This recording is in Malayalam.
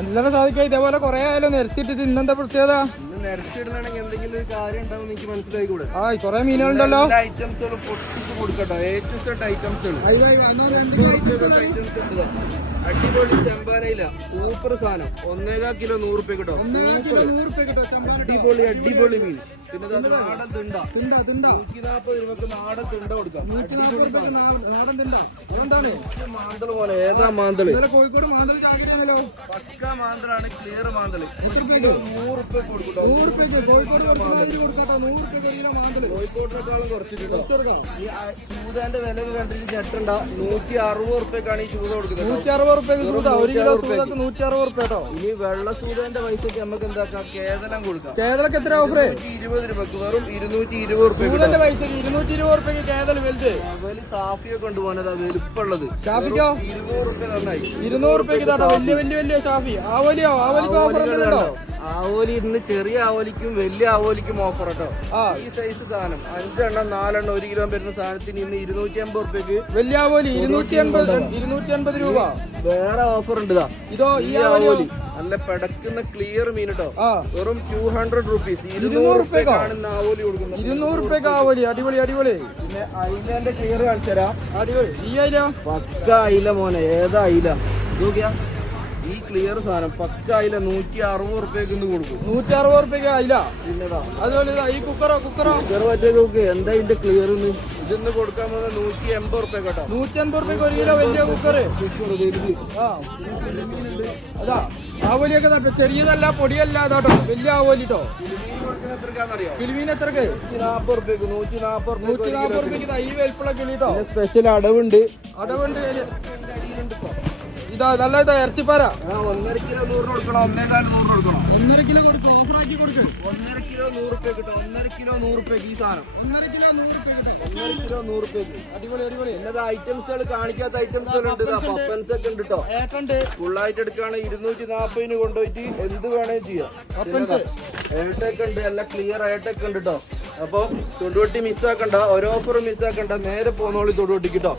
എന്താണ് സാധിക്കുക? ഇതേപോലെ കുറെ ആയാലും നിരത്തിയിട്ടിട്ട് ഇന്നെന്താ പ്രത്യേകത? നിരത്തിയിടുന്നാണെങ്കിൽ എന്തെങ്കിലും ഒരു കാര്യം ഉണ്ടാവും എനിക്ക് മനസ്സിലായി കൂടെ. ആ കുറെ മീനുകളുണ്ടല്ലോ. ഐറ്റംസുകൾ പൊട്ടിച്ച് കൊടുക്കട്ടോ. ഏറ്റവും സെറ്റ് ഐറ്റംസുകൾ. അടിപൊളി ചെമ്പാനയില്ല, സൂപ്പർ സാധനം. 1.25 കിലോ 100 റുപ്യ കിട്ടോ. അടിപൊളി മീൻ. പിന്നെ നാടൻ തിണ്ട 140 രൂപക്ക് നാടൻ തിണ്ട കൊടുക്കാം. മാന്തള് പോലെ. ഏതാ മാന്തള്? കോഴിക്കോട് മാന്തള് പക്ക മാന്തളാണ്, ക്ലിയർ മാന്തള്. 100 റുപ്യ കൊടുക്കട്ടോ. കോഴിക്കോടിനേക്കാളും കുറച്ച് കിട്ടോ. ഈ ചൂതാന്റെ വില കണ്ടിട്ട് ഞെട്ടണ്ട. 160 റുപ്യക്കാണ് ഈ ചൂത കൊടുക്കുന്നത്. 160 റുപ്യക്ക് സൂത. 1 കിലോ സൂതക്ക് 160 റുപ്യ കേട്ടോ. ഇനി വെള്ള സൂതന്റെ പൈസക്ക് നമുക്ക് എന്താക്കാം? കേതലം കൊടുക്കാം. കേതലൊക്കെ എത്ര ഓഫർ? 220 രൂപക്ക് വെറും 220 റുപ്യ. സൂതന്റെ പൈസക്ക് 220 റുപ്യക്ക് കേതൽ വലുത്. സാഫിയെ കൊണ്ടുപോകാനതാ വലുപ്പുള്ളത്. ഷാഫിക്കോ 200 റുപ്യ നന്നായി. 200 റുപ്യക്ക് കേട്ടോ. വലിയ ഷാഫി. ആവോലിക്ക് ഓഫർ എന്തെങ്കിലും? ആവോലി ഇന്ന് ചെറിയ ആവോലിക്കും വലിയ ആവോലിക്കും ഓഫർ കേട്ടോ. ഈ സൈസ് സാധനം 5 എണ്ണം 4 എണ്ണം 1 കിലോ വരുന്ന സാധനത്തിന് ഇന്ന് 250 റുപ്യക്ക്. വലിയ ആവോലി 280 രൂപ. വേറെ ഓഫർ ഉണ്ട്. ഇതോ ഈ ആവോലി നല്ല പെടക്കുന്ന ക്ലിയർ മീൻ കേട്ടോ. വെറും 200 റുപ്പീസ്. 200 റുപ്യക്കാണ് ആവോലി കൊടുക്കുന്നത്. 200 റുപ്യക്ക് ആവോലി. അടിപൊളി. പിന്നെ അയിലന്റെ ക്ലിയർ കാണിച്ചു തരാം. അടിപൊളി. ഈ അയില പക്ക അയില മോനെ. ഏതാ അയില നോക്കിയാ? ഈ ക്ലിയർ സാധനം പക്ക അയില 160 റുപ്യക്ക് കൊടുക്കും. 160 റുപ്യക്ക് അയില. പിന്നെതാ അതുപോലെ ഈ കുക്കറോ മറ്റേ നോക്ക്. എന്താ ഇതിന്റെ ക്ലിയർ? ഇതൊന്ന് കൊടുക്കാൻ പോകുന്നത് 180 റുപ്യ കേട്ടോ. 180 റുപ്യക്ക് 1 കിലോ വലിയ കുക്കറ്. അതാ ആവോലിയൊക്കെ ചെറിയതല്ല, പൊടിയല്ല. അതാട്ടോ വലിയ ആവോലി കേട്ടോ. കിളിമീൻ എത്രക്ക്? 140 റുപ്യക്ക്. 140 റുപ്യക്ക് ഈ വലിപ്പുള്ള കിളി കേട്ടോ. സ്പെഷ്യൽ അടവുണ്ട്. ഇതാ നല്ല ഇറച്ചിപ്പാര. 1.5 കിലോ 100 കൊടുക്കണം. 1.25 കൊടുക്കണം. 1.5 കിലോ കൊടുക്കും. ഓഫറാക്കി കൊടുക്കും. 1.5 കിലോ 100 റുപ്യ കിട്ടും. 1.5 കിലോ 100 റുപ്യക്ക് ഈ സാധനം. 1.5 കിലോ 100 റുപ്യ കിട്ടും. 1.5 കിലോ 100 റുപ്യക്ക്. അടിപൊളി. എന്നത് ഐറ്റംസുകൾ കാണിക്കാത്ത ഐറ്റംസുകൾ ഉണ്ട്. പപ്പൻസ് ഒക്കെ ഉണ്ട് കേട്ടോ. ഫുള്ളായിട്ട് എടുക്കുകയാണ് 240 കൊണ്ടുപോയിട്ട് എന്ത് വേണേലും ചെയ്യാം. ഏട്ടൊക്കെ ഉണ്ട്. എല്ലാം ക്ലിയർ ഏട്ടൊക്കെ ഉണ്ട് കേട്ടോ. അപ്പൊ തൊടുവട്ടി മിസ്സാക്കണ്ട. ഒരു ഓഫർ മിസ്സാക്കണ്ട. നേരെ പോന്നോളി തൊടുവട്ടിക്ക് കേട്ടോ.